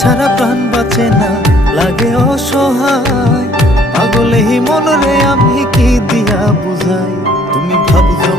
ছাড়া প্রাণ বাঁচে না, লাগে অসহায়। পাগলেই মন রে আমি কি দিয়া বুঝাই, তুমি ভাবছো